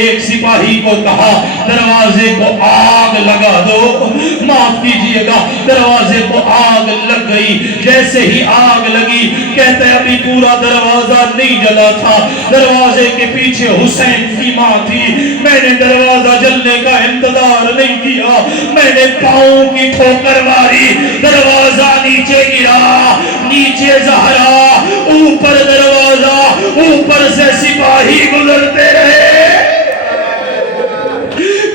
ایک سپاہی کو کہا دروازے کو آگ لگا دو، معاف کیجئے گا، دروازے کو آگ لگ گئی۔ جیسے ہی آگ لگی کہتے ابھی پورا دروازہ نہیں جلا تھا، دروازے کے پیچھے حسین کی ماں تھی، میں نے دروازہ جلنے کا انتظار نہیں کیا، میں نے پاؤں کی ٹھوکر ماری، دروازہ نیچے گرا، نیچے زہرا، اوپر دروازہ، اوپر سے سپاہی گزرتے رہے۔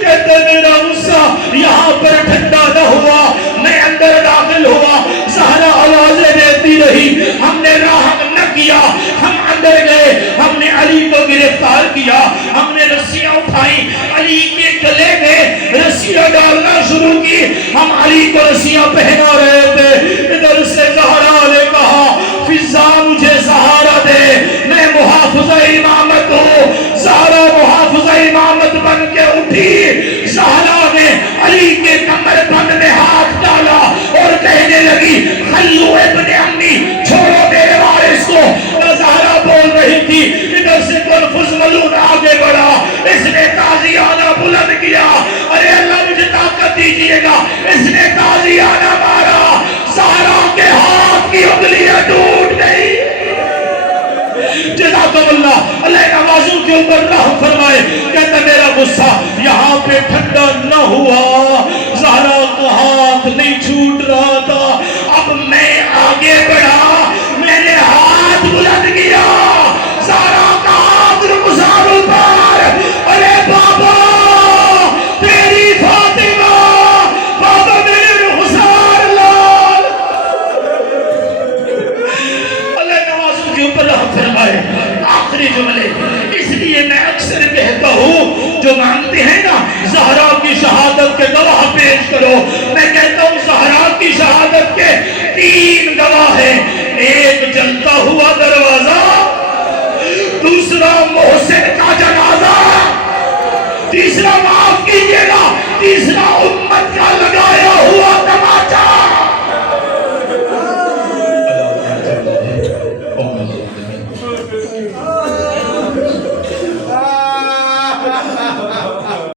کہتے میرا غصہ یہاں پر ٹھنڈا نہ ہوا، میں اندر داخل ہوا، زہرا آوازیں دیتی رہی، ہم نے رحم نہ کیا، ہم اندر گئے، ہم نے علی کو گرفتار کیا، ہم نے رسیاں اٹھائیں، علی کے گلے میں رسیاں ڈالنا شروع کی، ہم علی کو رسیاں پہنا رہے تھے۔ ادھر سے زہرا نے کہا فضا مجھے سہارا دے، میں محافظہ امامت ہوں۔ زہرا محافظہ امامت بن کے اٹھی، زہرا نے علی کے کمر بند میں ہاتھ ڈالا اور کہنے لگی خلو ابن امی، چھوڑو میرے وارث کو۔ زہرا بول رہی تھی، ادھر سے کنفذ ملون آگے بڑھا، اس نے تازیانہ بلند کیا، ارے اللہ مجھے طاقت دیجئے گا، اس نے تازیانہ مارا، زہرا کے ہاتھ کی انگلیاں ٹوٹ گئی۔ جزاکم اللہ، اللہ نوازوں کے اوپر رحم فرمائے۔ کہتا میرا غصہ یہاں پہ ٹھنڈا نہ ہوا، زہرا کا ہاتھ نہیں چھوٹ رہا تھا، اب میں آگے بڑھا، میں نے ہاتھ بلند کیا، زہرا کا ہاتھ رخسار اوپر، ارے بابا تیری فاطمہ، بابا میرے رخسار لال۔ اللہ نوازوں کے اوپر رحم فرمائے۔ آخری جملے، اس لیے میں اکثر کہتا ہوں جو مانتے ہیں نا زہرا کی شہادت کے گواہ پیش کرو، میں کہتا ہوں زہرا کی شہادت کے 3 گواہ ہیں، ایک جلتا ہوا دروازہ، دوسرا محسن